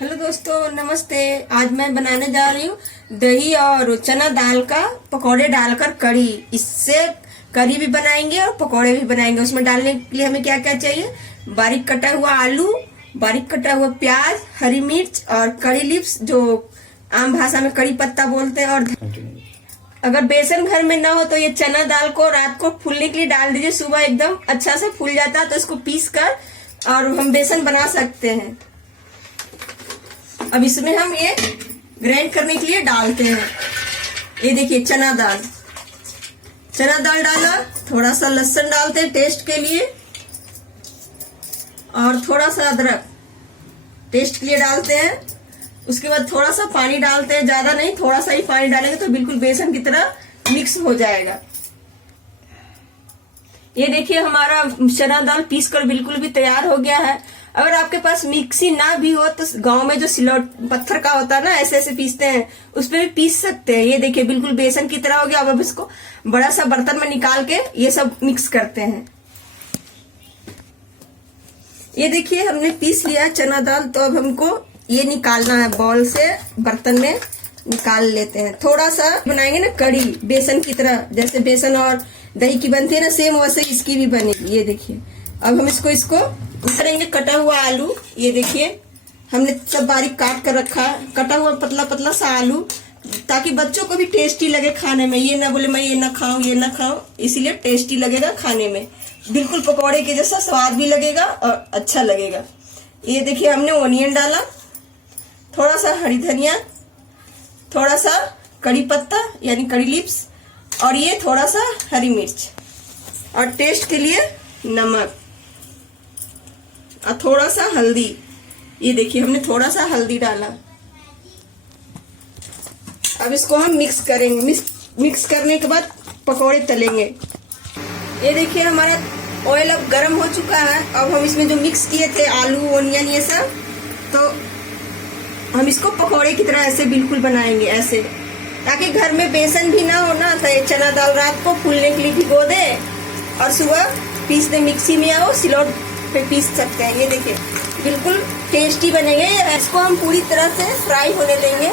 Hello दोस्तों, नमस्ते। आज मैं बनाने जा रही हूँ दही और चना दाल का पकौड़े डालकर कढ़ी। इससे कढ़ी भी बनाएंगे और पकौड़े भी बनाएंगे। उसमें डालने के लिए हमें क्या क्या चाहिए? बारीक कटा हुआ आलू, बारीक कटा हुआ प्याज, हरी मिर्च और कड़ी लिव्स, जो आम भाषा में कड़ी पत्ता बोलते हैं। और अगर बेसन घर में ना हो तो ये चना दाल को रात को फूलने के लिए डाल दीजिए। सुबह एकदम अच्छा से फूल जाता है तो इसको पीस कर और हम बेसन बना सकते हैं। अब इसमें हम ये ग्राइंड करने के लिए डालते हैं। ये देखिए चना दाल डाला, थोड़ा सा लहसुन डालते हैं टेस्ट के लिए, और थोड़ा सा अदरक टेस्ट के लिए डालते हैं। उसके बाद थोड़ा सा पानी डालते हैं, ज्यादा नहीं, थोड़ा सा ही पानी डालेंगे तो बिल्कुल बेसन की तरह मिक्स हो जाएगा। ये देखिए हमारा चना दाल पीस कर बिल्कुल भी तैयार हो गया है। अगर आपके पास मिक्सी ना भी हो तो गांव में जो सिलौट पत्थर का होता है ना, ऐसे ऐसे पीसते हैं, उस पर भी पीस सकते हैं। ये देखिए बिल्कुल बेसन की तरह हो गया। अब इसको बड़ा सा बर्तन में निकाल के ये सब मिक्स करते हैं। ये देखिए हमने पीस लिया चना दाल, तो अब हमको ये निकालना है बाउल से, बर्तन में निकाल लेते हैं। थोड़ा सा बनाएंगे ना कढ़ी बेसन की तरह, जैसे बेसन और दही की बनती है ना, सेम वैसे इसकी भी बनेगी। ये देखिए अब हम इसको करेंगे। कटा हुआ आलू, ये देखिए हमने सब बारीक काट कर रखा, कटा हुआ पतला पतला सा आलू, ताकि बच्चों को भी टेस्टी लगे खाने में। ये ना बोले मैं ये ना खाऊं, ये ना खाऊं, इसीलिए टेस्टी लगेगा खाने में। बिल्कुल पकौड़े के जैसा स्वाद भी लगेगा और अच्छा लगेगा। ये देखिए हमने ओनियन डाला, थोड़ा सा हरी धनिया, थोड़ा सा कड़ी पत्ता यानी कड़ी लिव्स, और ये थोड़ा सा हरी मिर्च, और टेस्ट के लिए नमक और थोड़ा सा हल्दी। ये देखिए हमने थोड़ा सा हल्दी डाला। अब इसको हम मिक्स करेंगे। मिक्स करने के बाद पकौड़े तलेंगे। ये देखिए हमारा ऑयल अब गर्म हो चुका है। अब हम इसमें जो मिक्स किए थे आलू ओनियन ये सब, तो हम इसको पकौड़े की तरह ऐसे बिल्कुल बनाएंगे, ऐसे, ताकि घर में बेसन भी ना हो ना, तो ये चना दाल रात को फूलने के लिए भिगो दे और सुबह पीसने मिक्सी में आओ सिलौट पे पीस सकते हैं। ये देखिए बिल्कुल टेस्टी बनेंगे। इसको हम पूरी तरह से फ्राई होने देंगे।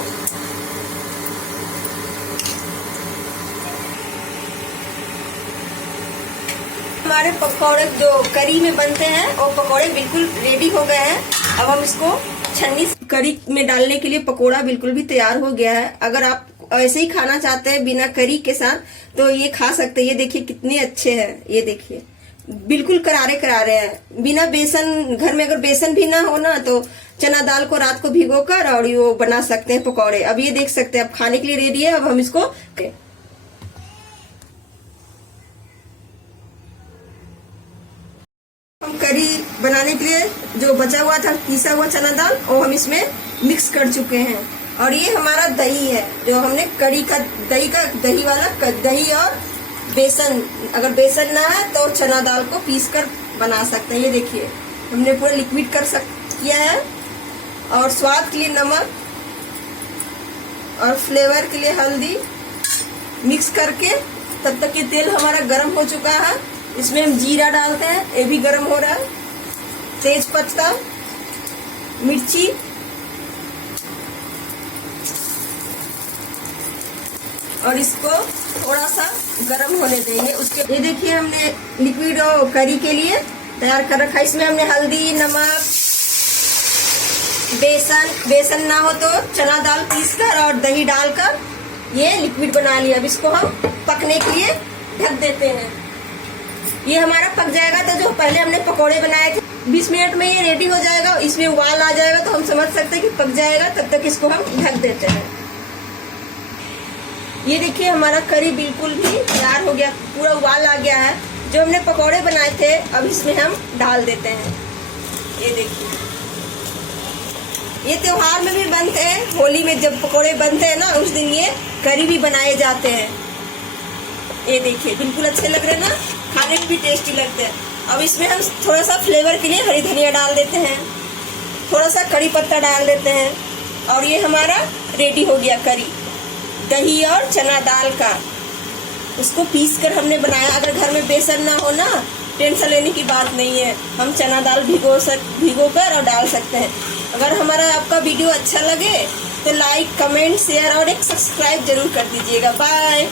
हमारे पकौड़े जो करी में बनते हैं वो पकौड़े बिल्कुल रेडी हो गए हैं। अब हम इसको छन्नी करी में डालने के लिए पकौड़ा बिल्कुल भी तैयार हो गया है। अगर आप ऐसे ही खाना चाहते हैं बिना करी के साथ तो ये खा सकते हैं। ये देखिए कितने अच्छे हैं। ये देखिए बिल्कुल करारे करारे हैं, बिना बेसन। घर में अगर बेसन भी ना हो ना तो चना दाल को रात को भिगोकर और ये बना सकते हैं पकौड़े। अब ये देख सकते हैं अब खाने के लिए रेडी है। अब हम इसको करी बनाने के लिए जो बचा हुआ था पीसा हुआ चना दाल वो हम इसमें मिक्स कर चुके हैं। और ये हमारा दही है जो हमने कड़ी का दही वाला दही और बेसन, अगर बेसन ना है तो चना दाल को पीस कर बना सकते हैं। ये देखिए हमने पूरा लिक्विड किया है। और स्वाद के लिए नमक और फ्लेवर के लिए हल्दी मिक्स करके, तब तक ये तेल हमारा गर्म हो चुका है। इसमें हम जीरा डालते हैं, ये भी गर्म हो रहा है। तेज पत्ता, मिर्ची, और इसको थोड़ा सा गरम होने देंगे। उसके ये देखिए हमने लिक्विड करी के लिए तैयार कर रखा है। इसमें हमने हल्दी, नमक, बेसन ना हो तो चना दाल पीसकर और दही डालकर ये लिक्विड बना लिया। अब इसको हम पकने के लिए ढक देते हैं। ये हमारा पक जाएगा तो जो पहले हमने पकौड़े बनाए थे 20 मिनट में ये रेडी हो जाएगा। इसमें उबाल आ जाएगा तो हम समझ सकते हैं कि पक जाएगा। तब तक इसको हम ढक देते हैं। ये देखिए हमारा करी बिल्कुल भी तैयार हो गया, पूरा उबाल आ गया है। जो हमने पकौड़े बनाए थे अब इसमें हम डाल देते हैं। ये देखिए ये त्योहार में भी बनते हैं। होली में जब पकौड़े बनते हैं ना उस दिन ये करी भी बनाए जाते हैं। ये देखिए बिल्कुल अच्छे लग रहे हैं ना, खाने में भी टेस्टी लगते हैं। अब इसमें हम थोड़ा सा फ्लेवर के लिए हरी धनिया डाल देते हैं, थोड़ा सा कड़ी पत्ता डाल देते हैं, और ये हमारा रेडी हो गया करी दही और चना दाल का। उसको पीस कर हमने बनाया। अगर घर में बेसन ना हो ना टेंशन लेने की बात नहीं है, हम चना दाल भिगो कर और डाल सकते हैं। अगर हमारा आपका वीडियो अच्छा लगे तो लाइक, कमेंट, शेयर और एक सब्सक्राइब जरूर कर दीजिएगा। बाय।